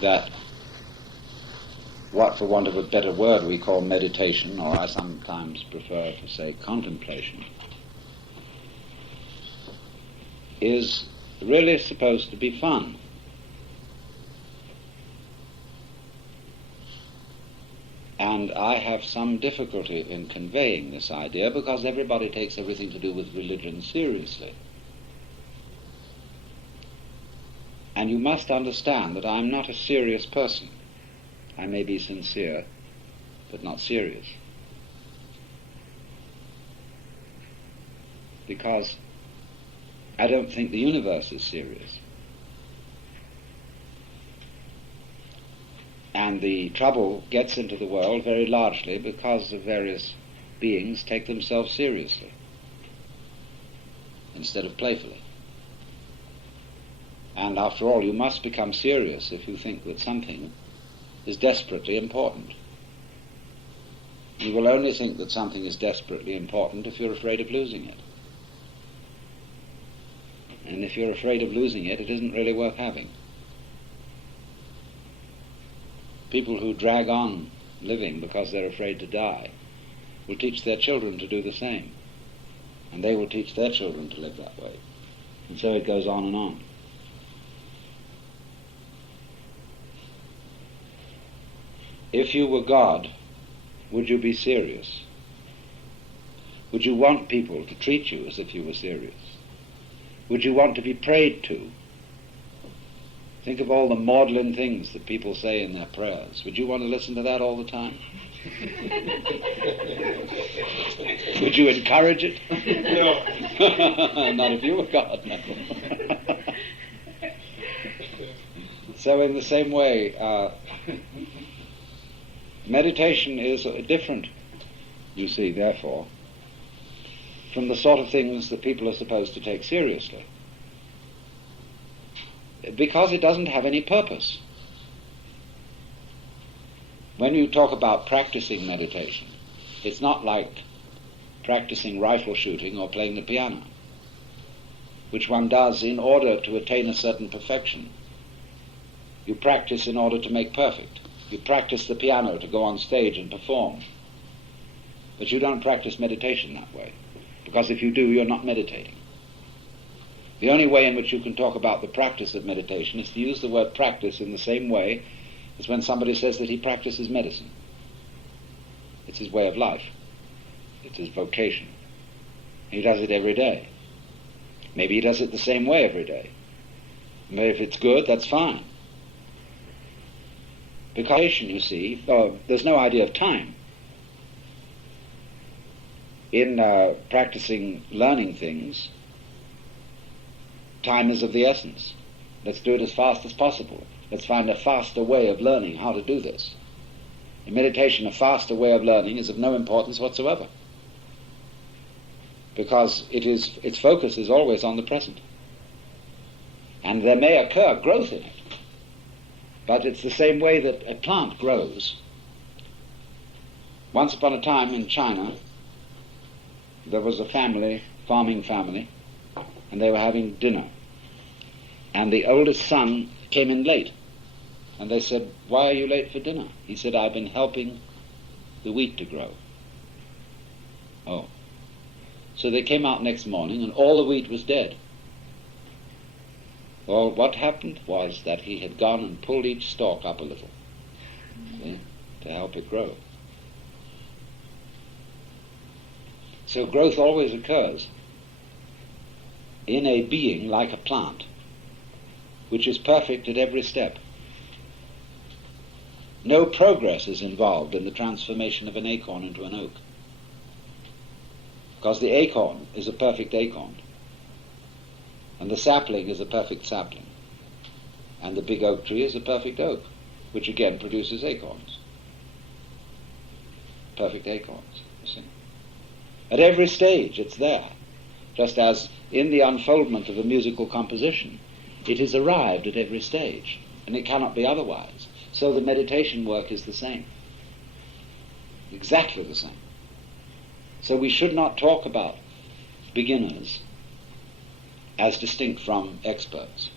that what, for want of a better word, we call meditation, or I sometimes prefer to say contemplation, is really supposed to be fun. And I have some difficulty in conveying this idea because everybody takes everything to do with religion seriously. And you must understand that I'm not a serious person. I may be sincere, but not serious. Because I don't think the universe is serious. And the trouble gets into the world very largely because the various beings take themselves seriously instead of playfully. And after all, you must become serious if you think that something is desperately important. You will only think that something is desperately important if you're afraid of losing it. And if you're afraid of losing it, it isn't really worth having. People who drag on living because they're afraid to die will teach their children to do the same. And they will teach their children to live that way. And so it goes on and on. If you were God, would you be serious? Would you want people to treat you as if you were serious? Would you want to be prayed to? Think of all the maudlin things that people say in their prayers. Would you want to listen to that all the time? Would you encourage it? No. Not if you were God, no. So in the same way, meditation is different, you see, therefore, from the sort of things that people are supposed to take seriously. Because it doesn't have any purpose. When you talk about practicing meditation, it's not like practicing rifle shooting or playing the piano, which one does in order to attain a certain perfection. You practice in order to make perfect. You practice the piano to go on stage and perform. But you don't practice meditation that way, because if you do, you're not meditating. The only way in which you can talk about the practice of meditation is to use the word practice in the same way as when somebody says that he practices medicine. It's his way of life. It's his vocation. He does it every day. Maybe he does it the same way every day. But if it's good, that's fine. Because, you see, there's no idea of time. In practicing learning things, time is of the essence. Let's do it as fast as possible. Let's find a faster way of learning how to do this. In meditation, a faster way of learning is of no importance whatsoever, because its focus is always on the present. And there may occur growth in it, but it's the same way that a plant grows. Once upon a time in China, there was a family, farming family, and they were having dinner. And the oldest son came in late. And they said, "Why are you late for dinner?" He said, "I've been helping the wheat to grow." Oh. So they came out next morning and all the wheat was dead. Well, what happened was that he had gone and pulled each stalk up a little, see, to help it grow. So growth always occurs in a being like a plant, which is perfect at every step. No progress is involved in the transformation of an acorn into an oak, because the acorn is a perfect acorn, and the sapling is a perfect sapling, and the big oak tree is a perfect oak, which again produces acorns. Perfect acorns, you see. At every stage it's there, just as in the unfoldment of a musical composition, it is arrived at every stage, and it cannot be otherwise. So the meditation work is the same, exactly the same. So we should not talk about beginners as distinct from experts.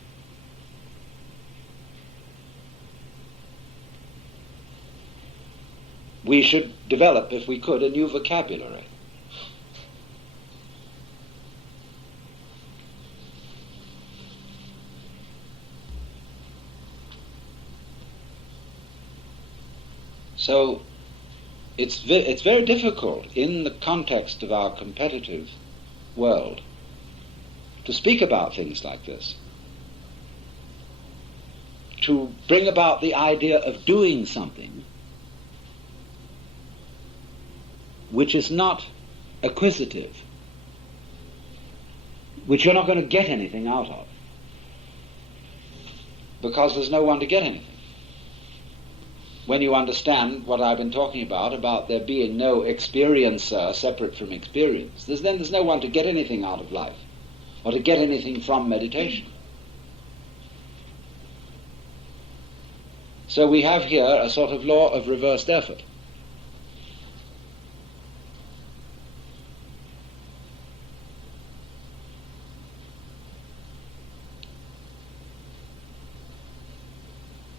we should develop, if we could, a new vocabulary. So it's very difficult in the context of our competitive world to speak about things like this, to bring about the idea of doing something which is not acquisitive, which you're not going to get anything out of, because there's no one to get anything. When you understand what I've been talking about there being no experiencer separate from experience, there's no one to get anything out of life, or to get anything from meditation. So we have here a sort of law of reversed effort.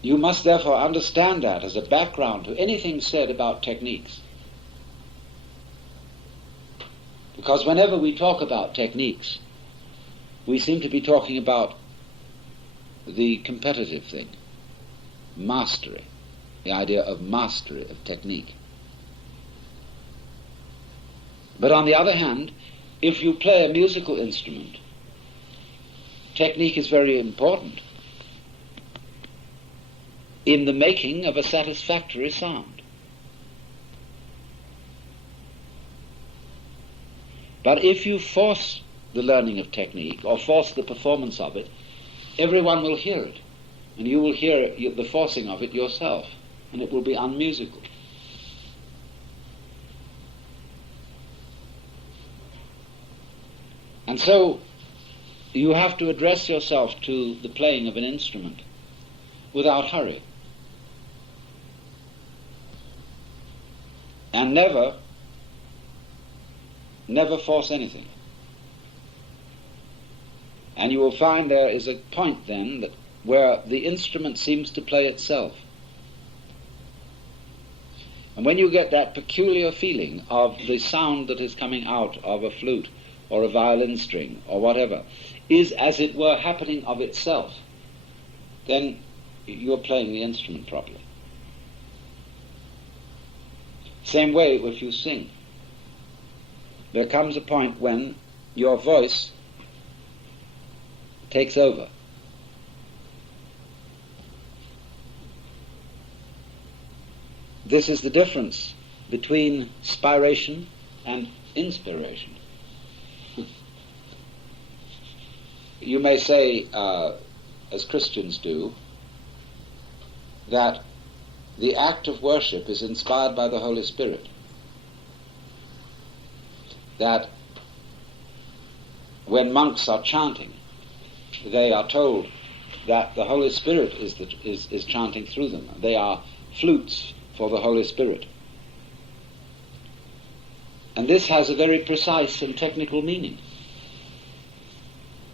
You must therefore understand that as a background to anything said about techniques. Because whenever we talk about techniques, we seem to be talking about the competitive thing, mastery, the idea of mastery of technique. But on the other hand, if you play a musical instrument, technique is very important in the making of a satisfactory sound. But if you force the learning of technique, or force the performance of it, everyone will hear it, and you will hear the forcing of it yourself, and it will be unmusical. And so you have to address yourself to the playing of an instrument without hurry. And never force anything. And you will find there is a point then where the instrument seems to play itself. And when you get that peculiar feeling of the sound that is coming out of a flute or a violin string or whatever is as it were happening of itself, then you're playing the instrument properly. Same way if you sing. There comes a point when your voice takes over. This is the difference between spiration and inspiration. You may say, as Christians do, that the act of worship is inspired by the Holy Spirit. That when monks are chanting, they are told that the Holy Spirit is chanting through them. They are flutes for the Holy Spirit. And this has a very precise and technical meaning,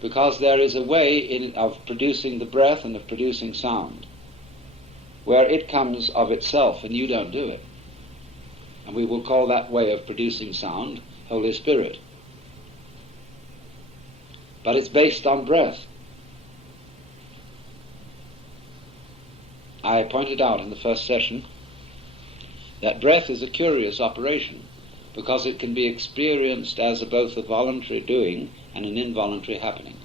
because there is a way of producing the breath and of producing sound where it comes of itself and you don't do it. And we will call that way of producing sound Holy Spirit. But it's based on breath. I pointed out in the first session that breath is a curious operation because it can be experienced as both a voluntary doing and an involuntary happening.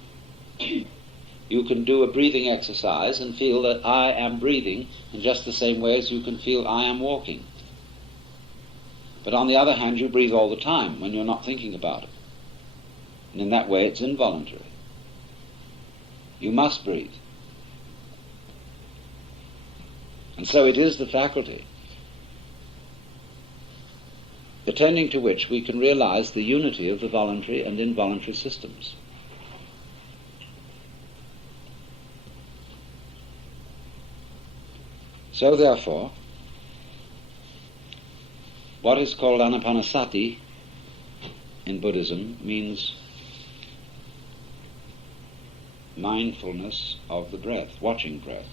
You can do a breathing exercise and feel that I am breathing in just the same way as you can feel I am walking. But on the other hand, you breathe all the time when you're not thinking about it. And in that way, it's involuntary. You must breathe. And so it is the faculty attending to which we can realize the unity of the voluntary and involuntary systems. So therefore, what is called anapanasati in Buddhism means mindfulness of the breath, watching breath.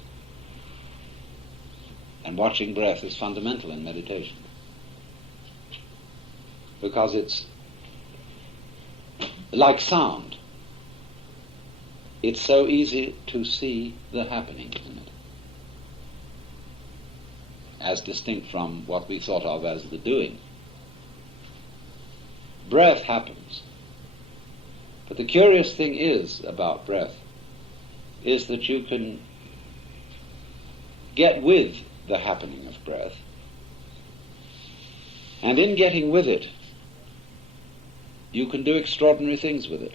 And watching breath is fundamental in meditation. because it's like sound. It's so easy to see the happening in it, as distinct from what we thought of as the doing. Breath happens. But the curious thing is about breath is that you can get with the happening of breath, and in getting with it, you can do extraordinary things with it.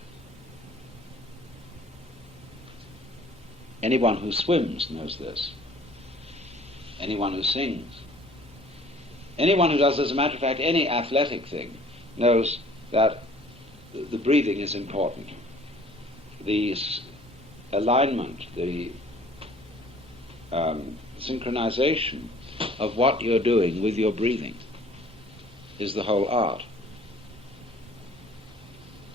Anyone who swims knows this. Anyone who sings. Anyone who does, as a matter of fact, any athletic thing knows that the breathing is important. The alignment, the synchronization of what you're doing with your breathing is the whole art,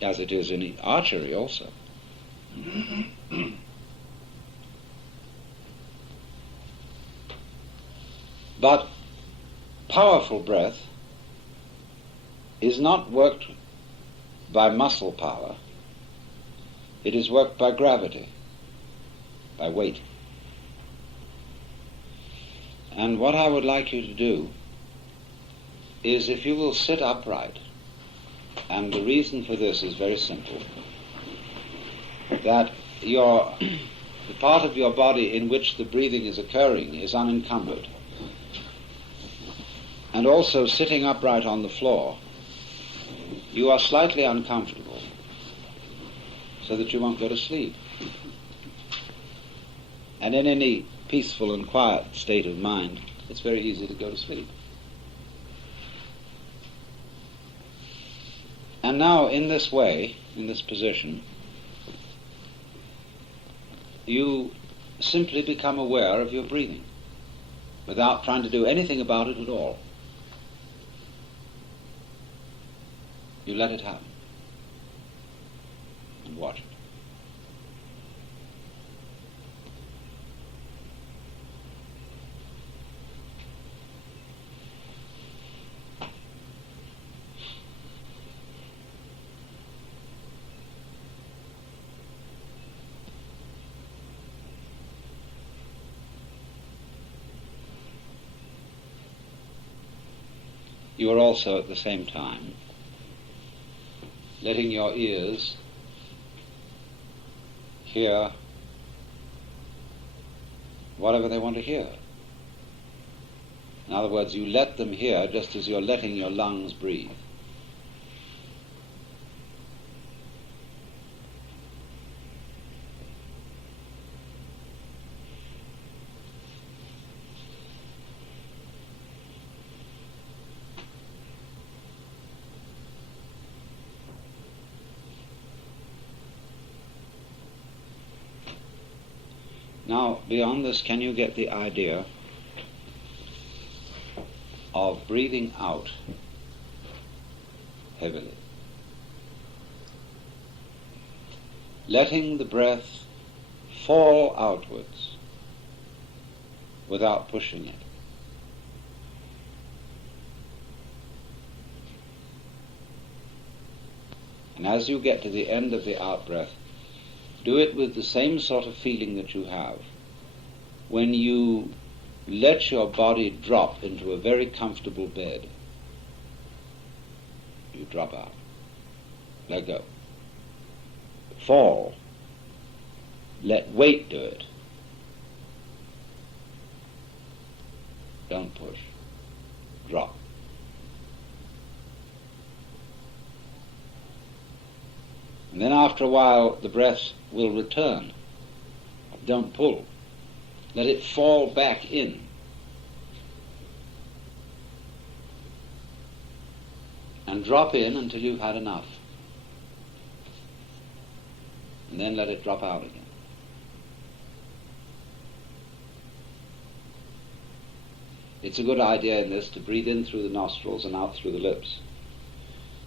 as it is in archery also. But powerful breath is not worked by muscle power. It is worked by gravity, by weight. And what I would like you to do is, if you will sit upright, and the reason for this is very simple, that the part of your body in which the breathing is occurring is unencumbered. And also, sitting upright on the floor, you are slightly uncomfortable so that you won't go to sleep. And in any peaceful and quiet state of mind, it's very easy to go to sleep. And now, in this way, in this position, you simply become aware of your breathing without trying to do anything about it at all. You let it happen and watch it. You are also at the same time letting your ears hear whatever they want to hear. In other words, you let them hear just as you're letting your lungs breathe. Now, beyond this, can you get the idea of breathing out heavily? Letting the breath fall outwards without pushing it. And as you get to the end of the out-breath, do it with the same sort of feeling that you have when you let your body drop into a very comfortable bed. You drop out. Let go. Fall. Let weight do it. Don't push. Drop. And then after a while, the breath will return. Don't pull. Let it fall back in. And drop in until you've had enough. And then let it drop out again. It's a good idea in this to breathe in through the nostrils and out through the lips,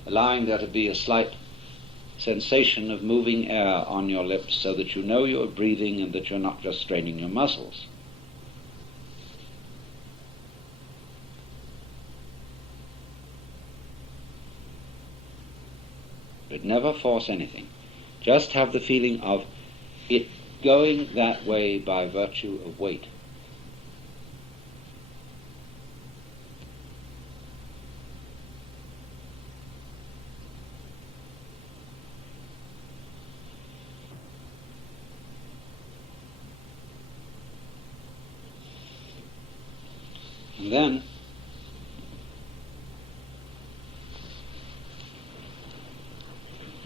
allowing there to be a slight sensation of moving air on your lips so that you know you're breathing and that you're not just straining your muscles. Never force anything. Just have the feeling of it going that way by virtue of weight. And then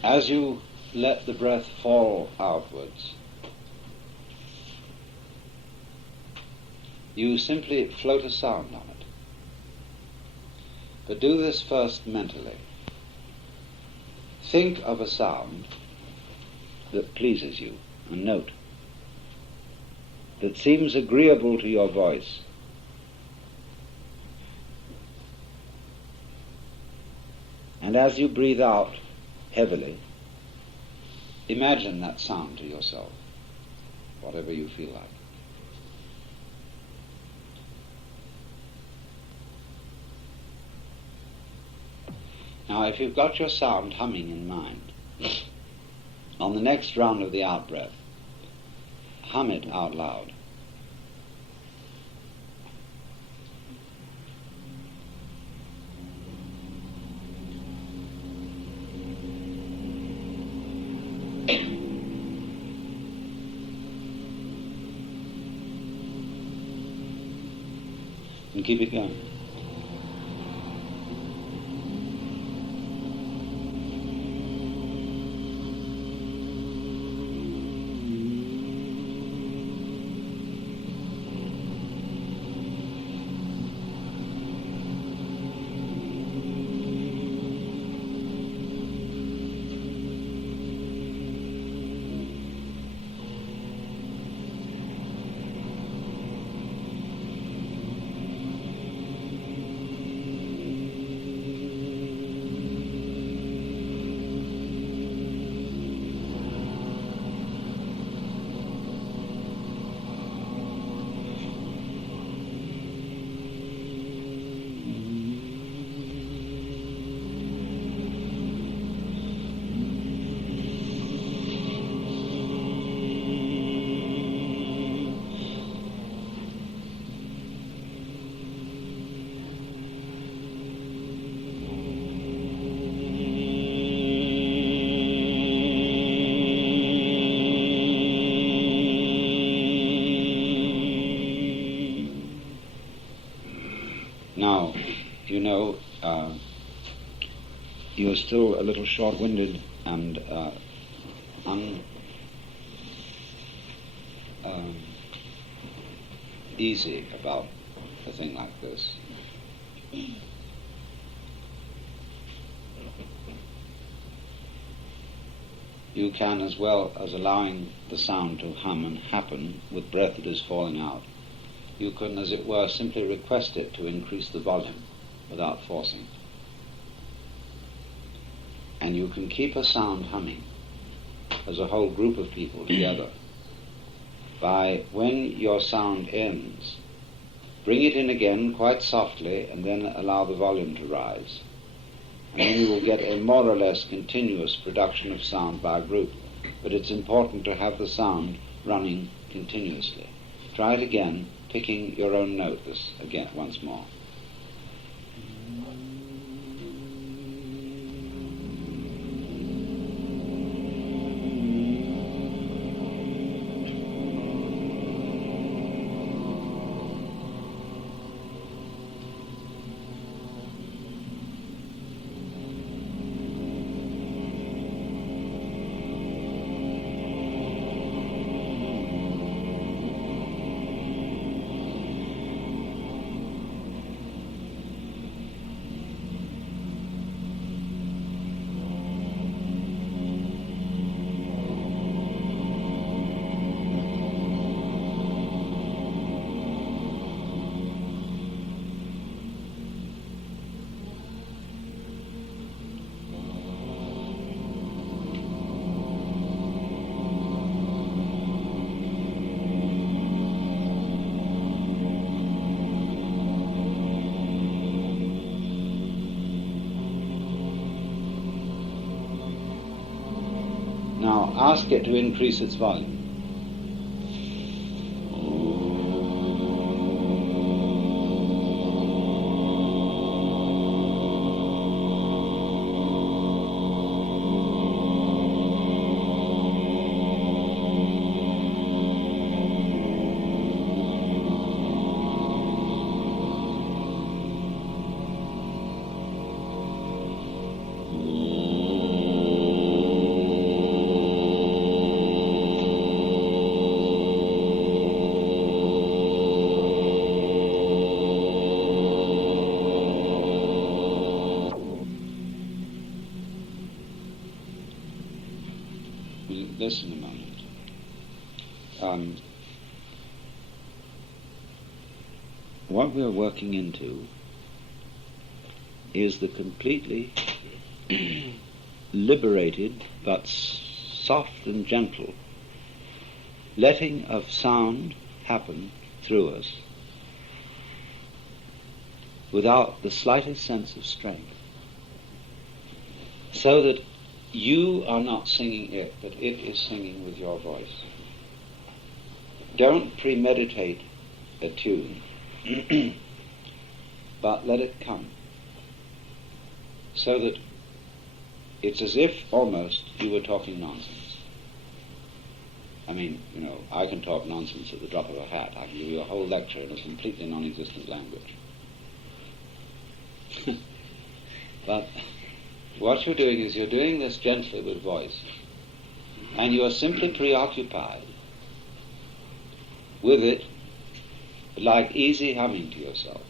as you let the breath fall outwards, you simply float a sound on it. But do this first mentally. Think of a sound that pleases you, a note that seems agreeable to your voice. And as you breathe out heavily, imagine that sound to yourself, whatever you feel like. Now, if you've got your sound humming in mind, on the next round of the out-breath, hum it out loud. And keep it going. Now, you know, you're still a little short-winded and easy about a thing like this. You can, as well as allowing the sound to hum and happen with breath that is falling out, you can, as it were, simply request it to increase the volume without forcing. And you can keep a sound humming as a whole group of people together by, when your sound ends, bring it in again quite softly and then allow the volume to rise. And then you will get a more or less continuous production of sound by a group. But it's important to have the sound running continuously. Try it again, picking your own note again once more. Now ask it to increase its volume. Listen a moment. What we're working into is the completely liberated but soft and gentle letting of sound happen through us without the slightest sense of strain, so that you are not singing it, but it is singing with your voice. Don't premeditate a tune, but let it come, so that it's as if almost you were talking nonsense. I mean, I can talk nonsense at the drop of a hat. I can give you a whole lecture in a completely non-existent language. But what you're doing is you're doing this gently with voice, and you are simply preoccupied with it, like easy humming to yourself.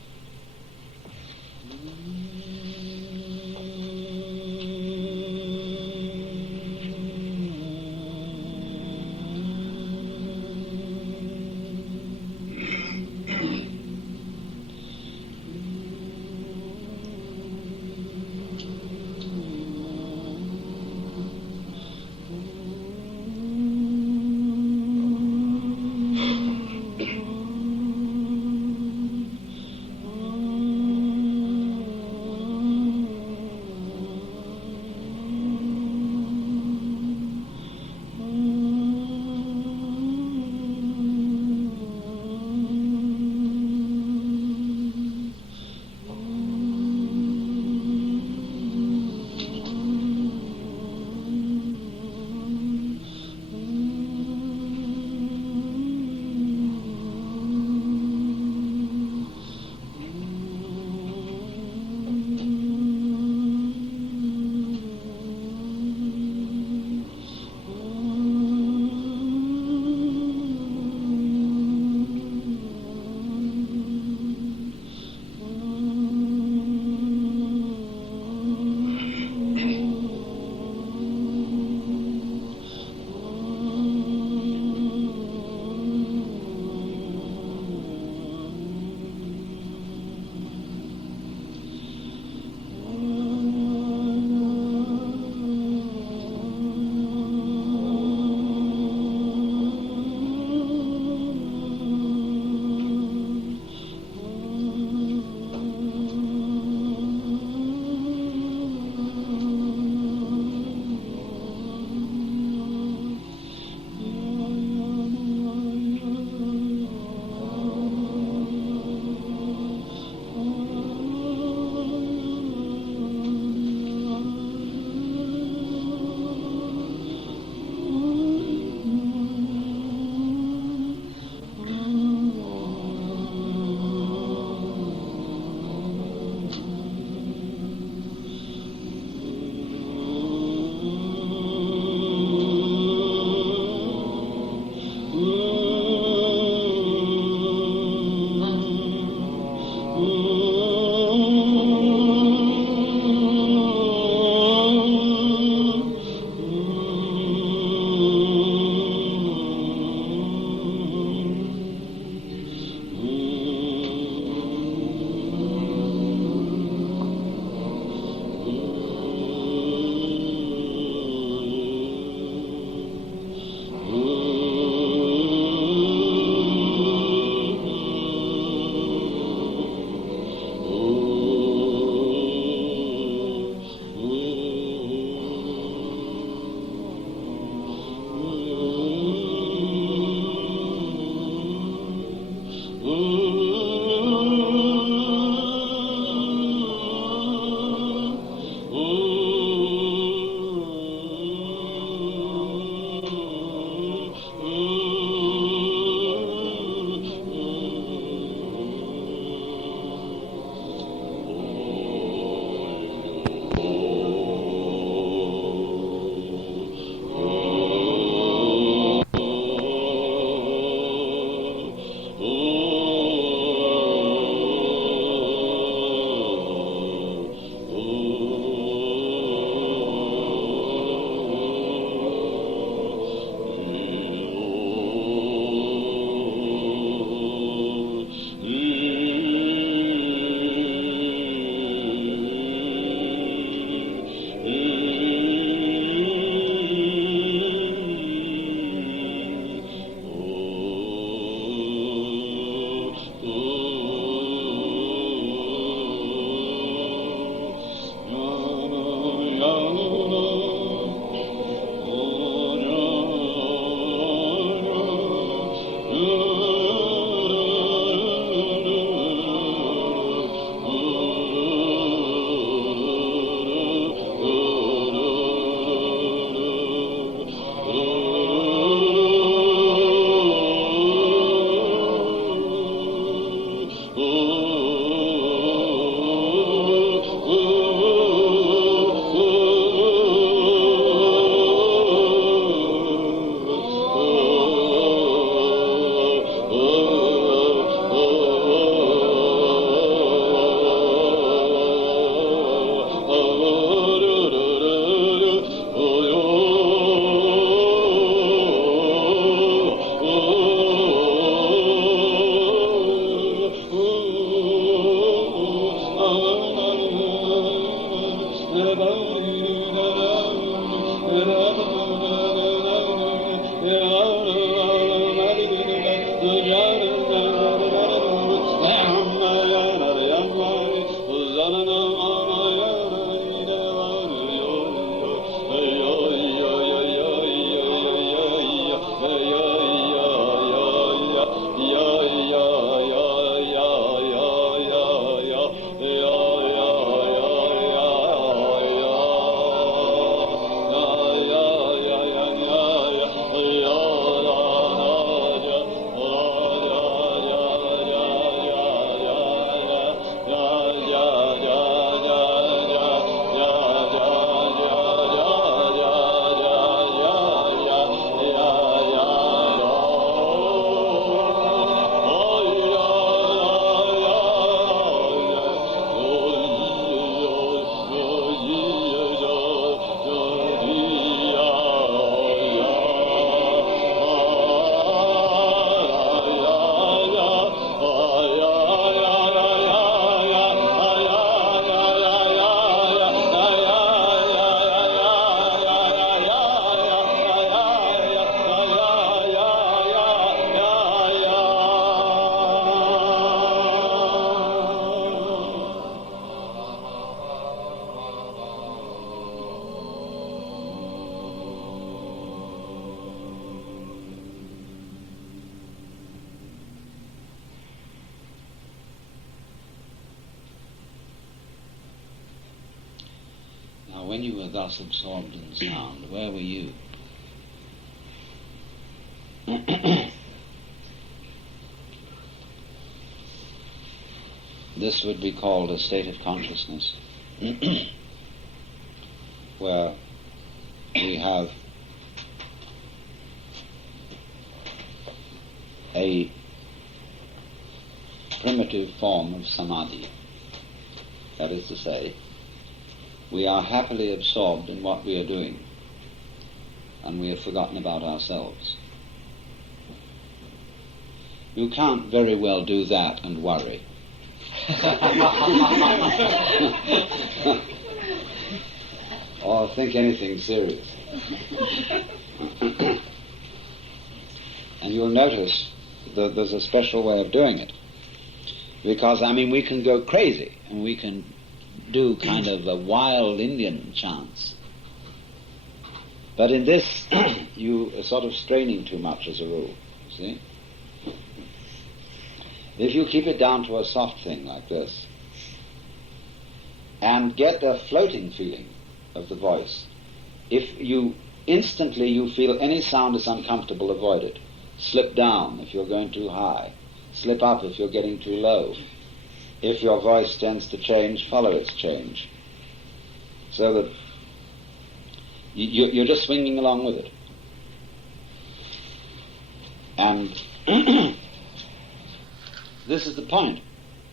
Now, when you were thus absorbed in sound, where were you? This would be called a state of consciousness, where we have a primitive form of samadhi. That is to say, we are happily absorbed in what we are doing, and we have forgotten about ourselves. You can't very well do that and worry. Or think anything serious. And you'll notice that there's a special way of doing it. Because, we can go crazy, and we can do kind of a wild Indian chants. But in this, you are sort of straining too much as a rule, see? If you keep it down to a soft thing like this, and get a floating feeling of the voice, if you instantly you feel any sound is uncomfortable, avoid it. Slip down if you're going too high. Slip up if you're getting too low. If your voice tends to change, follow its change. So that you're just swinging along with it. And this is the point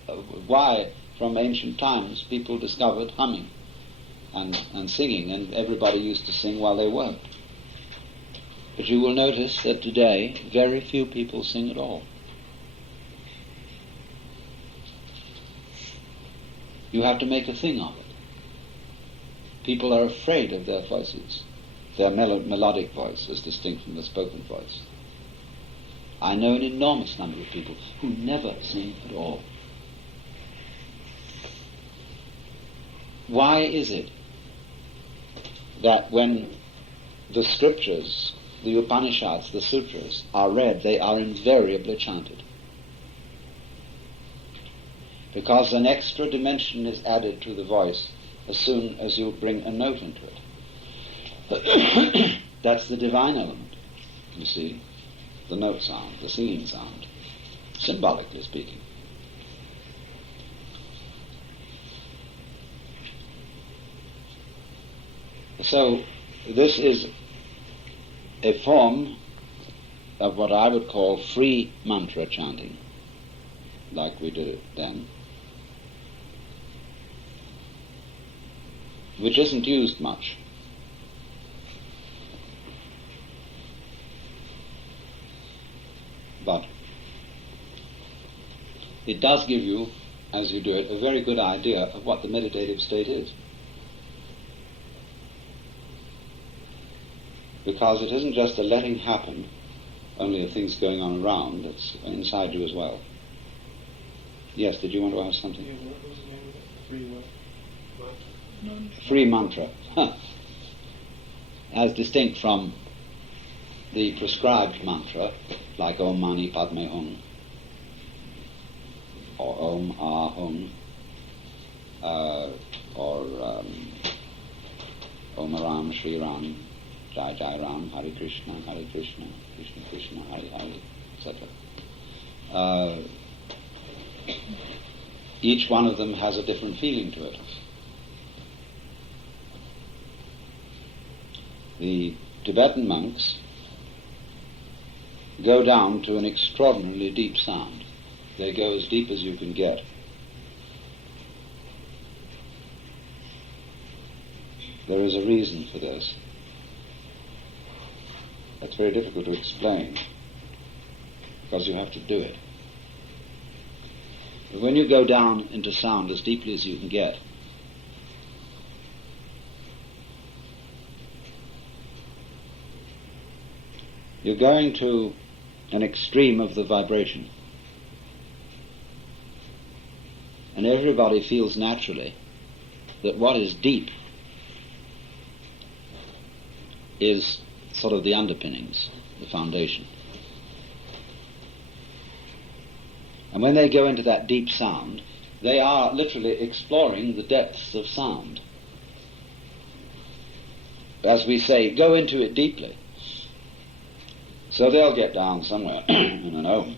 of why from ancient times people discovered humming and singing, and everybody used to sing while they worked. But you will notice that today very few people sing at all. You have to make a thing of it. People are afraid of their voices, their melodic voice as distinct from the spoken voice. I know an enormous number of people who never sing at all. Why is it that when the scriptures, the Upanishads, the sutras are read, they are invariably chanted? Because an extra dimension is added to the voice as soon as you bring a note into it. That's the divine element, you see, the note sound, the singing sound, symbolically speaking. So this is a form of what I would call free mantra chanting, like we did it then, which isn't used much. But it does give you, as you do it, a very good idea of what the meditative state is. Because it isn't just a letting happen, only of things going on around, it's inside you as well. Yes, did you want to ask something? Yeah, what was the name of it? Free what? Free mantra. As distinct from the prescribed mantra, like Om Mani Padme Hum, or Om Ah Hum, or Om Ram Shri Ram, Jai Jai Ram, Hare Krishna, Krishna Krishna, Hare Hare, etc. Each one of them has a different feeling to it. The Tibetan monks go down to an extraordinarily deep sound. They go as deep as you can get. There is a reason for this. That's very difficult to explain, because you have to do it. But when you go down into sound as deeply as you can get, you're going to an extreme of the vibration. And everybody feels naturally that what is deep is sort of the underpinnings, the foundation. And when they go into that deep sound, they are literally exploring the depths of sound. as we say, go into it deeply. So they'll get down somewhere in an Om.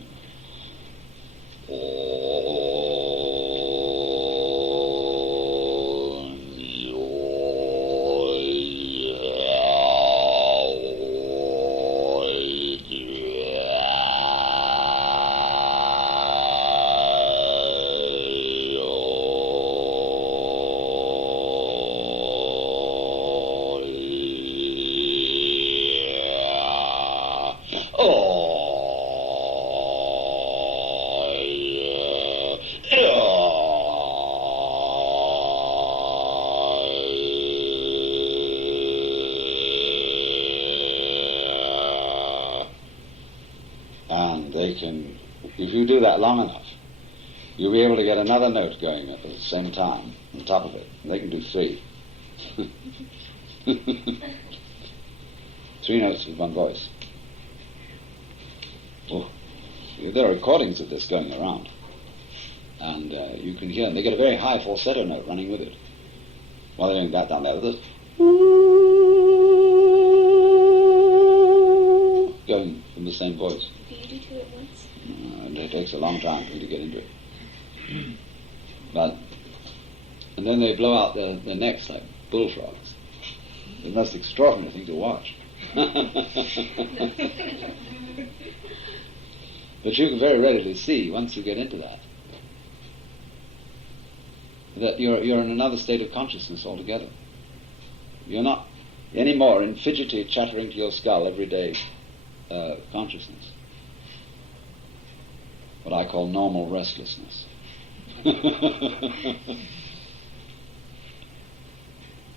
If you do that long enough, you'll be able to get another note going at the same time on top of it. And they can do 3. 3 notes with one voice. Oh, there are recordings of this going around, and you can hear them. They get a very high falsetto note running with it. While they're doing that down there, with this going from the same voice. Can you do 2 at once? It takes a long time for you to get into it. And then they blow out their necks like bullfrogs. The most extraordinary thing to watch. But you can very readily see, once you get into that you're in another state of consciousness altogether. You're not anymore in fidgety, chattering to your skull every day consciousness. What I call normal restlessness.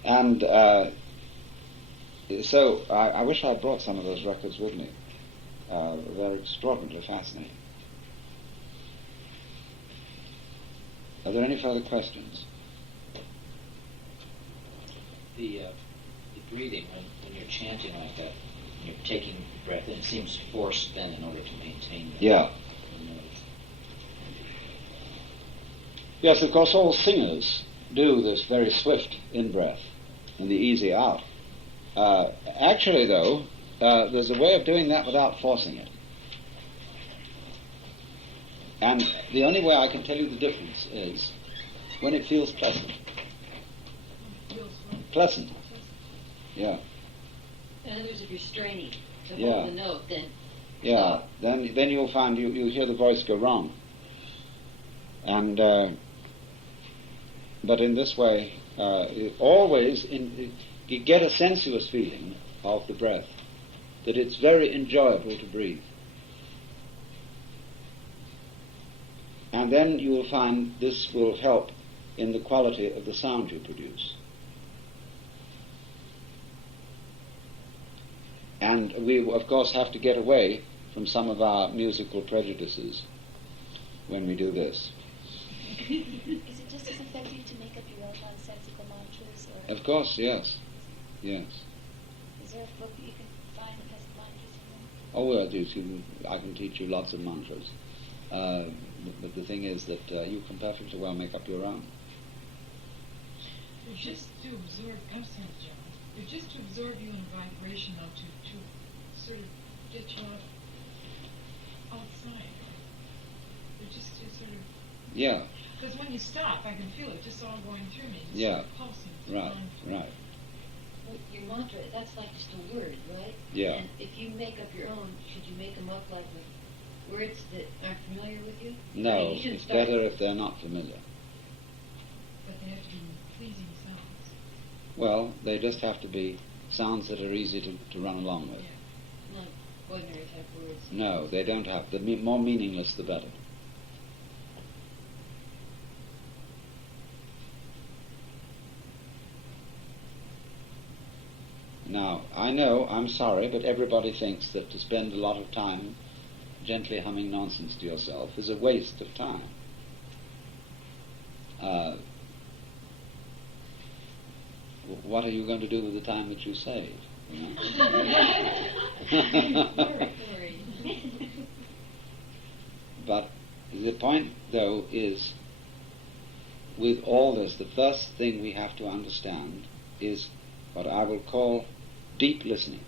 And so I wish I brought some of those records with me. They're extraordinarily fascinating. Are there any further questions? The breathing, when you're chanting like that, you're taking breath, and it seems forced then in order to maintain that. Yeah. Yes, of course, all singers do this very swift in-breath and the easy out. Actually, though, there's a way of doing that without forcing it. And the only way I can tell you the difference is when it feels pleasant. Pleasant. Yeah. In other words, if you're straining to Yeah. hold the note, then Yeah, then you'll find you hear the voice go wrong. And but in this way, you get a sensuous feeling of the breath, that it's very enjoyable to breathe. And then you will find this will help in the quality of the sound you produce. And we, of course, have to get away from some of our musical prejudices when we do this. Is it just as effective to make up your own nonsensical mantras? Or Of course, yes. Yes. is there a book that you can find that has mantras in them? Oh, well, I can teach you lots of mantras. But the thing is that you can perfectly well make up your own. They're just to absorb, I'm sorry, John. They're just to absorb you in a vibration, though, to sort of get you outside. They're just to sort of... Yeah. Because when you stop, I can feel it just all going through me. Just Yeah. sort of pulsing. Right, right. well, your mantra, that's like just a word, right? Yeah. And if you make up your own, should you make them up like with words that aren't familiar with you? I No, mean, you shouldn't it's start better with- if they're not familiar. But they have to be pleasing sounds. Well, they just have to be sounds that are easy to run along with. Yeah. Not ordinary type words. No, they don't have. The more meaningless, the better. Now, I know, I'm sorry, but everybody thinks that to spend a lot of time gently humming nonsense to yourself is a waste of time. What are you going to do with the time that you save? You know? Oratory. But the point, though, is with all this, the first thing we have to understand is what I will call deep listening.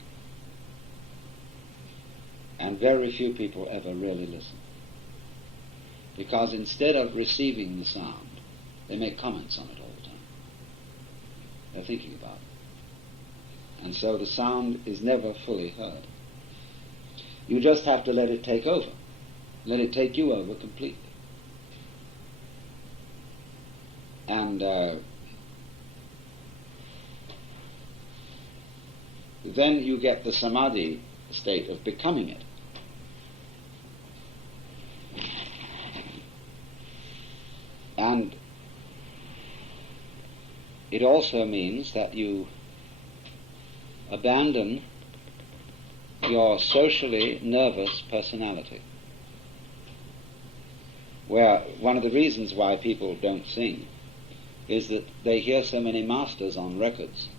And very few people ever really listen. Because instead of receiving the sound, they make comments on it all the time. They're thinking about it. And so the sound is never fully heard. You just have to let it take over. Let it take you over completely. And then you get the samadhi state of becoming it. And it also means that you abandon your socially nervous personality. Where one of the reasons why people don't sing is that they hear so many masters on records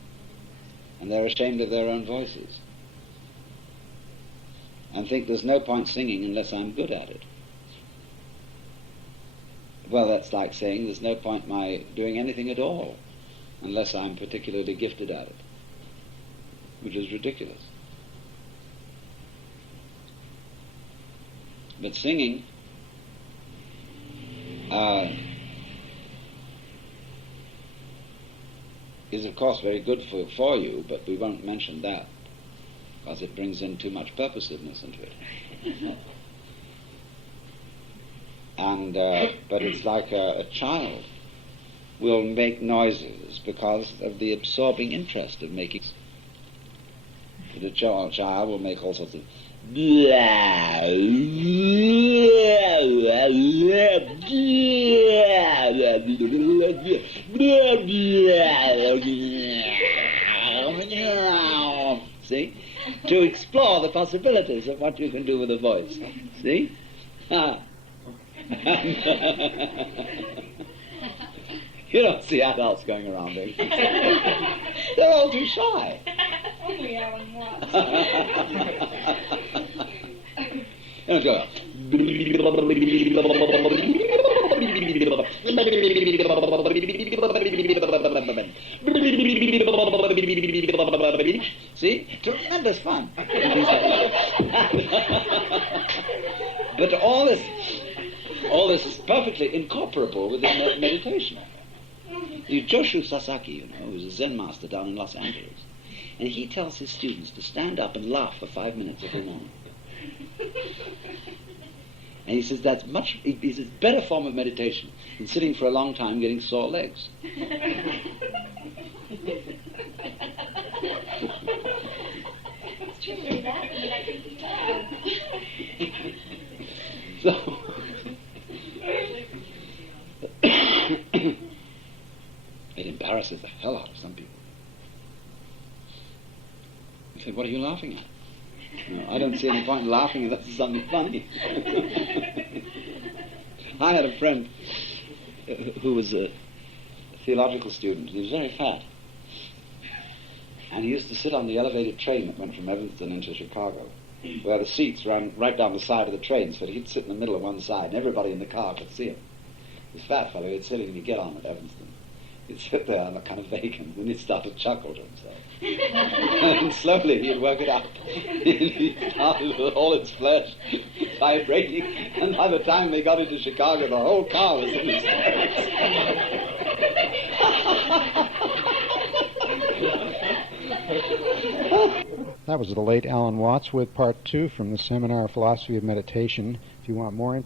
and they're ashamed of their own voices and think there's no point singing unless I'm good at it. Well, that's like saying there's no point my doing anything at all unless I'm particularly gifted at it, which is ridiculous. But singing is of course very good for you, but we won't mention that because it brings in too much purposiveness into it. And but it's like a child will make noises because of the absorbing interest of making. The child will make all sorts of see, to explore the possibilities of what you can do with a voice. See? You don't see adults going around doing things. They're all too shy. Only Alan Watts. Let's go. See? Tremendous fun. But all this is perfectly incorporable within meditation. Joshu Sasaki, you know, who's a Zen master down in Los Angeles, and he tells his students to stand up and laugh for 5 minutes every morning. And he says that's he says better form of meditation than sitting for a long time getting sore legs. It's true, really that, but I think So it embarrasses the hell out of some people. You say, what are you laughing at? No, I don't see any point in laughing unless it's something funny. I had a friend who was a theological student. He was very fat. And he used to sit on the elevated train that went from Evanston into Chicago, where the seats ran right down the side of the train, so that he'd sit in the middle of one side, and everybody in the car could see him. This fat fellow, he'd sit and he'd get on at Evanston. He'd sit there and look kind of vacant, and he'd start to chuckle to himself. And slowly he'd work it out. He started with all its flesh vibrating, and by the time they got into Chicago, the whole car was in hysterics. That was the late Alan Watts with part 2 from the Seminar of Philosophy of Meditation. If you want more